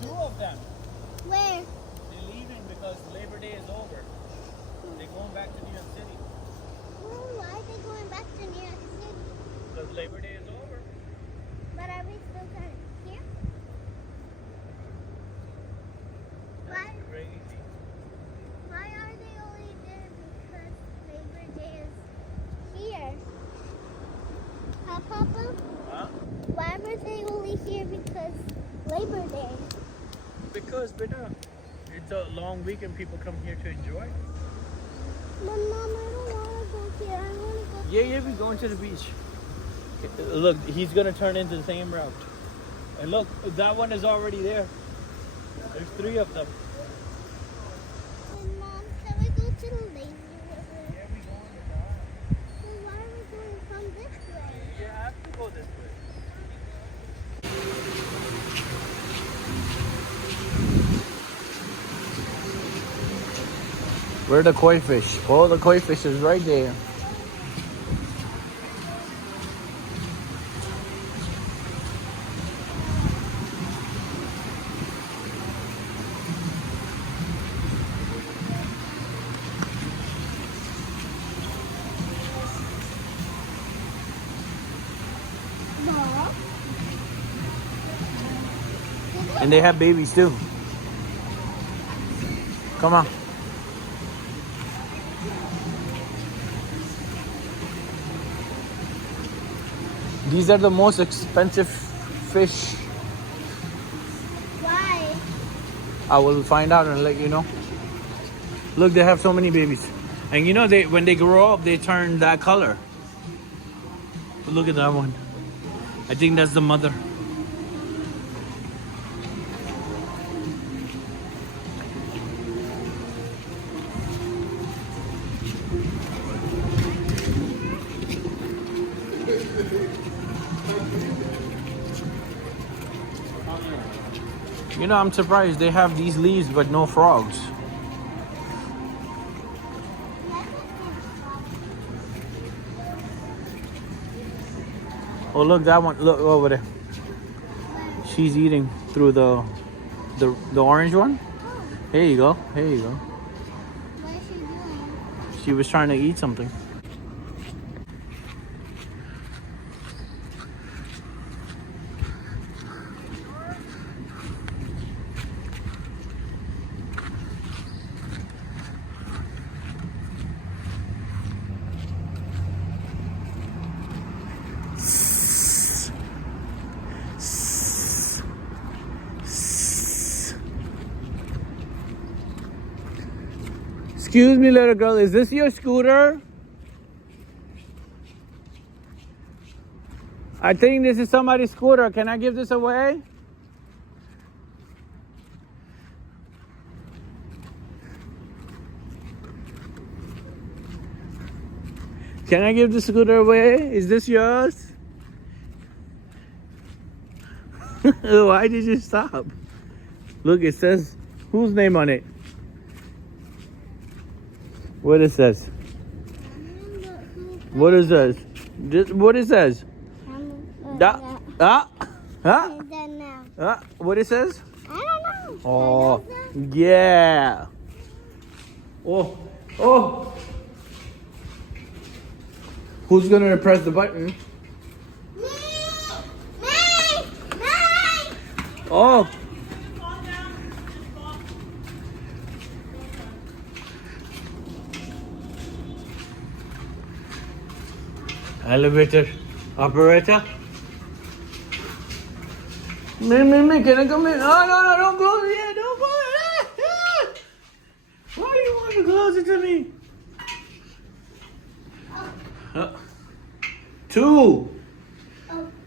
two of them. Where? They're leaving because Labor Day is over. They're going back to New York City. Oh, why are they going back to New York City? Because Labor Day is over. But are we still kind of here? Why? That's crazy. Why are they only there because Labor Day is here? Huh, Papa? Huh? Why were they only here because Labor Day? Because, beta, it's a long weekend. People come here to enjoy. But Mom, I don't want to go here. I want to go. Yeah, we're going to the beach. Look, he's gonna turn into the same route. And look, that one is already there. There's three of them. And Mom, can we go to the lazy river? Yeah, we go in the car. Well, why are we going from this way? You have to go this way. Where are the koi fish? Oh, the koi fish is right there. Mom? And they have babies too. Come on. These are the most expensive fish. Why? I will find out and let you know. Look, they have so many babies. And you know, when they grow up, they turn that color. Look at that one. I think that's the mother. You know, I'm surprised they have these leaves but no frogs. Oh, look, that one. Look over there. She's eating through the orange one. Here you go. Here you go. What is she doing? She was trying to eat something. Excuse me, little girl, is this your scooter? I think this is somebody's scooter. Can I give this away? Can I give the scooter away? Is this yours? Why did you stop? Look, it says, whose name on it? What it says? What it says? What it says? What it says? I don't know. Oh, yeah. Oh. Who's gonna press the button? Me! Oh. Elevator operator. Me, can I come in? No, don't close it yet. Don't close it. Why do you want to close it to me? 2.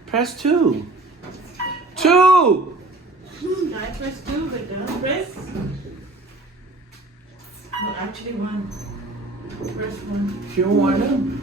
Press 2. 2. I press 2, but don't press. No, actually 1. Press 1. You want them?